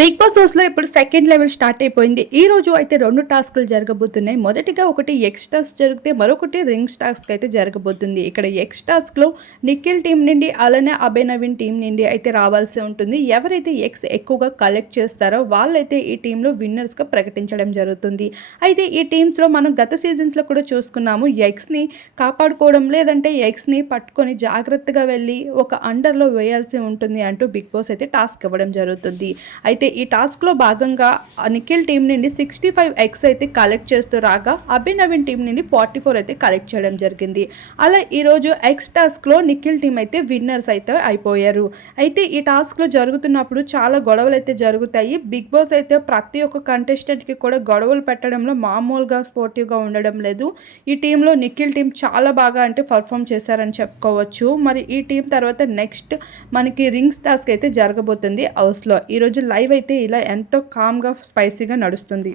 Big boss హౌస్లో ఇప్పుడు second level start అయిపోయింది. ఈ రోజు అయితే రెండు టాస్క్లు జరగబోతున్నాయి. మొదటిగా ఒకటి ఎక్స్ టాస్క్ జరిగితే మరొకటి రింగ్స్ టాస్క్ అయితే జరగబోతుంది. ఇక్కడ ఎక్స్ టాస్క్లో నిఖిల్ టీం నుండి అలానే అభయ్ నవీన్ టీం నుండి అయితే రావాల్సి ఉంటుంది. ఎవరైతే ఎక్స్ ఎక్కువగా కలెక్ట్ చేస్తారో వాళ్ళైతే ఈ టీంలో విన్నర్స్గా ప్రకటించడం జరుగుతుంది. అయితే ఈ టీమ్స్లో మనం గత సీజన్స్లో కూడా చూసుకున్నాము. ఎగ్స్ని కాపాడుకోవడం లేదంటే ఎగ్స్ని పట్టుకొని జాగ్రత్తగా వెళ్ళి ఒక అండర్లో వేయాల్సి ఉంటుంది అంటూ బిగ్ బాస్ అయితే టాస్క్ ఇవ్వడం జరుగుతుంది. అయితే ఈ టాస్క్లో భాగంగా నిఖిల్ టీం నుండి సిక్స్టీ ఫైవ్ ఎక్స్ అయితే కలెక్ట్ చేస్తూ రాగా అభినవీన్ టీం నుండి ఫార్టీ ఫోర్ అయితే కలెక్ట్ చేయడం జరిగింది. అలా ఈరోజు ఎక్స్ టాస్క్లో నిఖిల్ టీం అయితే విన్నర్స్ అయితే అయిపోయారు. అయితే ఈ టాస్క్లో జరుగుతున్నప్పుడు చాలా గొడవలు అయితే జరుగుతాయి. బిగ్ బాస్ అయితే ప్రతి ఒక్క కంటెస్టెంట్కి కూడా గొడవలు పెట్టడంలో మామూలుగా స్పోర్టివ్గా ఉండడం లేదు. ఈ టీంలో నిఖిల్ టీం చాలా బాగా అంటే పర్ఫామ్ చేశారని చెప్పుకోవచ్చు. మరి ఈ టీం తర్వాత నెక్స్ట్ మనకి రింగ్స్ టాస్క్ అయితే జరగబోతుంది హౌస్లో ఈరోజు లైవ్ అయితే ఇలా ఎంతో కామ్గా స్పైసీగా నడుస్తుంది.